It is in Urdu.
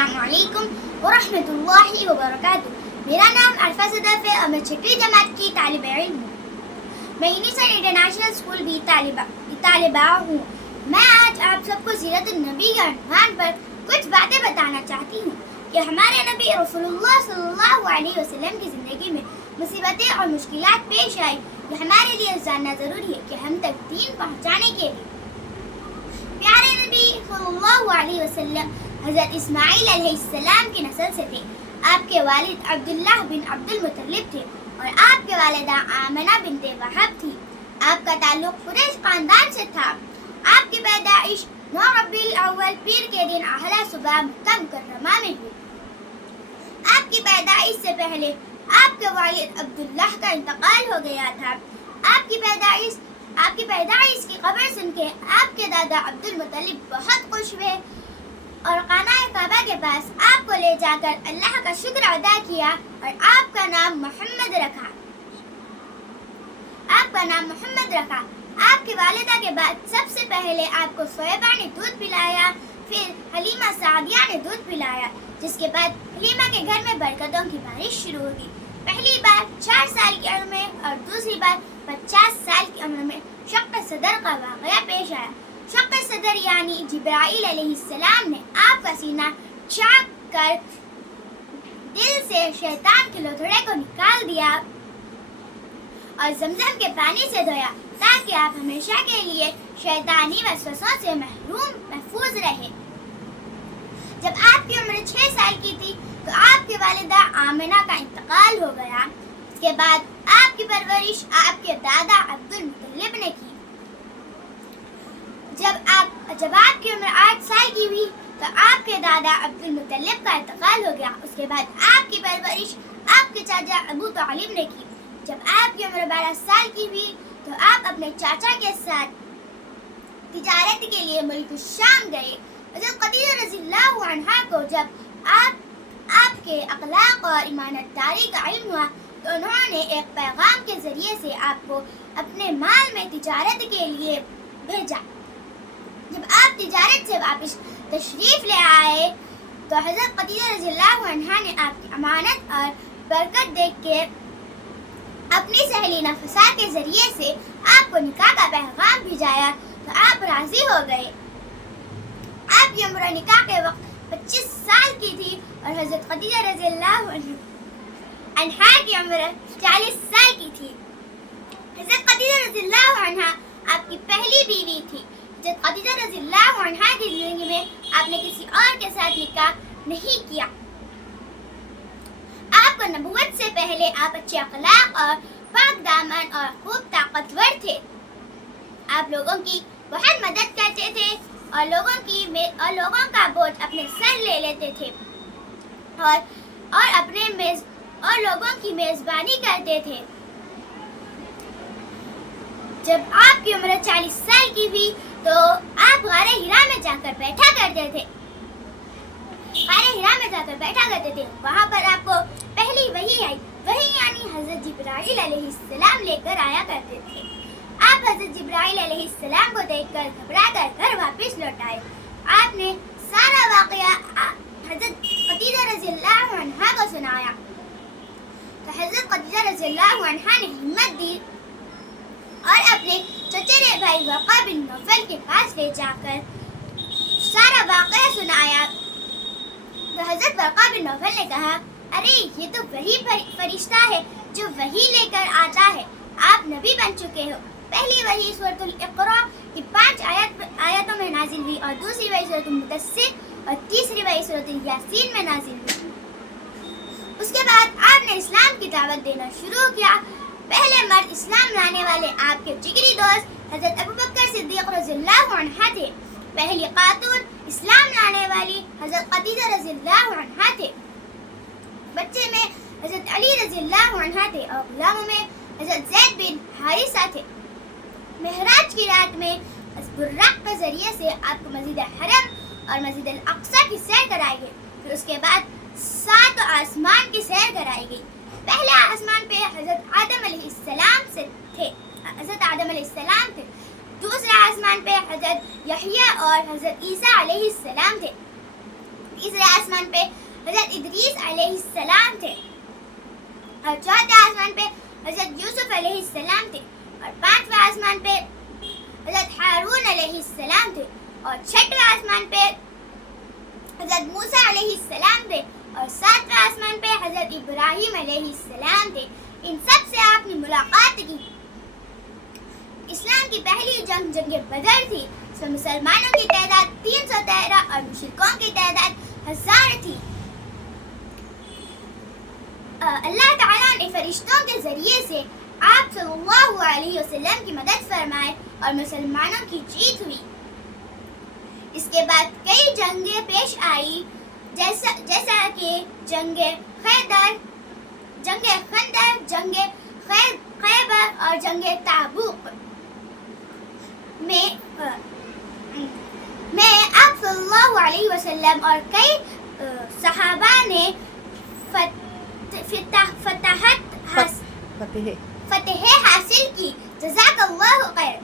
السلام علیکم ورحمۃ اللہ وبرکاتہ۔ میرا نام عرفہ صدف ہے اور میں 6ویں جماعت کی طالب علم ہوں۔ میں انیسن انٹرنیشنل اسکول بھی طالبہ ہوں۔ میں آج آپ سب کو سیرت النبی کے عنوان پر کچھ باتیں بتانا چاہتی ہوں کہ ہمارے نبی رسول اللہ صلی اللہ علیہ وسلم کی زندگی میں مصیبتیں اور مشکلات پیش آئی، یہ ہمارے لیے جاننا ضروری ہے کہ ہم تک دین پہنچانے کے لیے پیارے نبی صلی اللہ علیہ وسلم حضرت اسماعیل علیہ السلام کی نسل سے تھے۔ آپ کے والد عبداللہ بن عبد المطلب تھے اور آپ کے والدہ آمنہ بنت وہب تھی۔ آپ کا تعلق قریش خاندان سے تھا۔ آپ کی پیدائش 9 ربیع الاول پیر کے دن اعلیٰ صبح مکہ مکرمہ میں ہوئی۔ آپ کی پیدائش سے پہلے آپ کے والد عبداللہ کا انتقال ہو گیا تھا۔ آپ کی پیدائش کی خبر سن کے آپ کے دادا عبد المطلب بہت خوش ہوئے اور خانہ کعبہ کے پاس آپ کو لے جا کر اللہ کا شکر ادا کیا اور آپ کا نام محمد رکھا۔ آپ کی والدہ کے بعد سب سے پہلے آپ کو صہیبہ نے دودھ پلایا، پھر حلیمہ سعدیہ نے دودھ پلایا، جس کے بعد حلیمہ کے گھر میں برکتوں کی بارش شروع ہوگی۔ پہلی بار 4 سال کی عمر میں اور دوسری بار 50 سال کی عمر میں شق صدر کا واقعہ پیش آیا۔ شق صدر یعنی جبرائیل علیہ السلام نے آپ کا سینہ چاک کر دل سے شیطان کے لوتھڑے کو نکال دیا اور زمزم کے پانی سے دھویا تاکہ آپ ہمیشہ کے لیے شیطانی وسوسوں سے محفوظ رہے۔ جب آپ کی عمر 6 سال کی تھی تو آپ کی والدہ آمنہ کا انتقال ہو گیا۔ اس کے بعد آپ کی پرورش آپ کے دادا عبد المطلب نے کی۔ جب آپ کی عمر 8 سال کی ہوئی تو آپ کے دادا عبد المطلب کا انتقال ہو گیا۔ اس کے بعد آپ کی پرورش آپ کے چاچا ابو طالب نے کی۔ جب آپ کی عمر 12 سال کی ہوئی تو آپ اپنے چاچا کے ساتھ تجارت کے لیے ملک شام گئے۔ حضرت خدیجہ رضی اللہ عنہا کو جب آپ کے اخلاق اور ایمانت داری کا علم ہوا تو انہوں نے ایک پیغام کے ذریعے سے آپ کو اپنے مال میں تجارت کے لیے بھیجا۔ جب آپ تجارت سے واپس تشریف لے آئے تو حضرت خدیجہ رضی اللہ عنہا نے آپ کی امانت اور برکت دیکھ کے اپنی سہیلی نفسہ کے ذریعے سے آپ کو نکاح کا پیغام بھیجایا تو آپ راضی ہو گئے۔ آپ کی عمر نکاح کے وقت 25 سال کی تھی اور حضرت خدیجہ رضی اللہ عنہا کی عمر 40 سال کی تھی۔ حضرت خدیجہ رضی اللہ عنہا آپ کی پہلی بیوی تھی۔ حضرت خدیجہ رضی اللہ عنہا کی زندگی میں آپ نے کسی اور کے ساتھ نکاح نہیں کیا۔ آپ کو نبوت سے پہلے آپ اچھے اخلاق اور پاک دامن اور خوب طاقتور تھے۔ آپ لوگوں کی بہت مدد کرتے تھے اور لوگوں کا بوجھ اپنے سر لے لیتے تھے اور لوگوں کی میزبانی کرتے تھے۔ جب آپ کی عمر 40 سال کی ہوئی تو آپ غار حرا میں جا کر بیٹھا کرتے تھے۔ وہاں پر آپ کو پہلی وحی آئی، وحی یعنی حضرت جبرائیل علیہ السلام لے کر آیا کرتے تھے۔ آپ حضرت جبرائیل علیہ السلام کو دیکھ کر گھبرا کر گھر واپس لوٹ آئے۔ آپ نے سارا واقعہ حضرت خدیجہ رضی اللہ عنہا کو سنایا تو حضرت خدیجہ رضی اللہ عنہا نے ہمت دی اور اپنے چچیرے بھائی ورقہ بن نوفل کے پاس لے جا کر سارا واقعہ سنایا تو حضرت ورقہ بن نوفل نے کہا، ارے یہ تو وہی فرشتہ ہے جو وحی لے کر آتا ہے، آپ نبی بن چکے ہو۔ پہلی وحی سورۃ الاقراء کی 5 آیتوں میں نازل ہوئی اور دوسری وحی سورۃ المدثر اور تیسری وحی سورۃ یاسین میں نازل ہوئی۔ اس کے بعد آپ نے اسلام کی دعوت دینا شروع کیا۔ پہلے مرد اسلام لانے والے آپ کے جگری دوست حضرت ابوبکر صدیق رضی اللہ عنہ تھے۔ پہلی خاتون اسلام لانے والی حضرت خدیجہ رضی اللہ عنہا تھے۔ بچے میں حضرت علی رضی اللہ عنہ تھے اور غلاموں میں حضرت زید بن حارثہ تھے۔ معراج کی رات میں براق کے ذریعے سے آپ کو مسجد حرم اور مسجد الاقصی کی سیر کرائی گئی۔ پھر اس کے بعد 7 آسمان کی سیر کرائی گئی۔ پہلے آسمان پہ حضرت آدم علیہ السلام تھے۔ دوسرے آسمان پہ حضرت یحییٰ اور حضرت عیسیٰ علیہ السلام تھے۔ تیسرے آسمان پہ حضرت ادریس علیہ السلام تھے اور چوتھے آسمان پہ حضرت یوسف علیہ السلام تھے اور پانچویں آسمان پہ حضرت ہارون علیہ السلام تھے اور چھٹویں آسمان پہ حضرت موسیٰ علیہ السلام تھے اور ساتویں آسمان پہ حضرت ابراہیم علیہ السلام تھے. ان سب سے آپ نے ملاقات کی. اسلام کی پہلی جنگ جنگ بدر تھی. اس میں مسلمانوں کی تعداد 313 اور مشرکوں کی تعداد 1000 تھی. اللہ تعالیٰ نے فرشتوں کے ذریعے سے آپ صلی اللہ علیہ وسلم کی مدد فرمائے اور مسلمانوں کی جیت ہوئی. اس کے بعد کئی جنگیں پیش آئی جیسا کہ جنگ خیبر، جنگ خندق، جنگ خیبر اور جنگ تابوک میں آپ صلی اللہ علیہ وسلم اور کئی صحابہ نے فتح حاصل کی. جزاک اللہ خیر.